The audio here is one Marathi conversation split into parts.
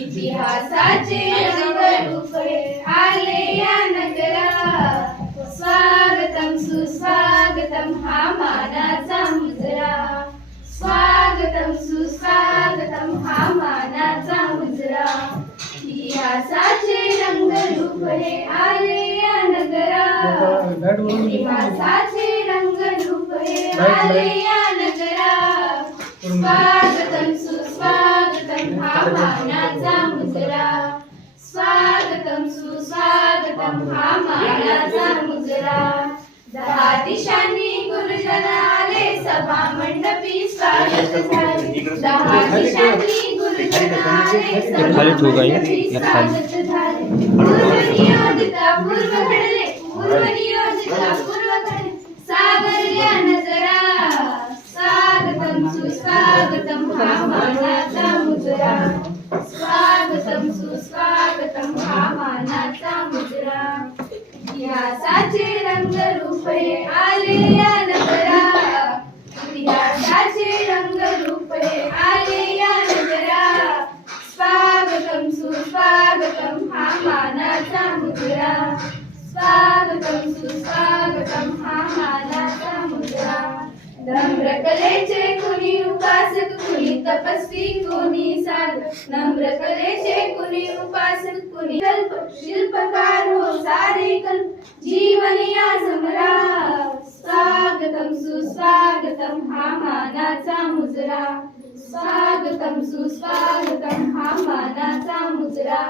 इतिहासाचे रंगरूप हे आले या नगरा स्वागतम सुस्वागतम हा मानाचा मुजरा. स्वागतम सुस्वागतम हा मानाचा मुजरा. इतिहासाचे रंग रूपे आले या नगरा इतिहासाचे रंग रूपे आले या नगरा स्वागतम सुस्वागतम हा मानाचा मुजरा. स्वागतम सुस्वागतम हा मानाचा मुजरा. दहा दिशांनी गुरुजन आले सभा मंडपी स्वागत झाले. दहा दिशांनी गुरुजन आले सभा? मंडपी. स्वागत झाले. पूर्वनियोजिता पूर्व घडले पूर्वनियोजिता पूर्व घडले सावरल्या नजरा. स्वागतम सुस्वागतम हा मानाचा मुजरा. इतिहासाचे रंग हे आले या नगरा. इतिहासाचे रंग हे आले या नगरा. स्वागतम सुस्वागतम हा मानाचा मुद्रा. स्वागतम सुस्वागतम हा मानाचा मुजरा नम्रकलेचे कुणी उपासक कुणी तपस्वी कुणी साधक. नम्रकलेचे कुणी उपासक कुणी शिल्पकार हो सारे कल्प समरा स्वागतम सुस्वागतम हा मानाचा मुजरा. स्वागतम सुस्वागतम हा मानाचा मुजरा.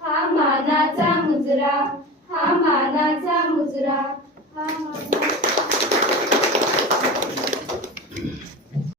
हा मानाचा मुजरा. हा मानाचा मुजरा. हा मानाचा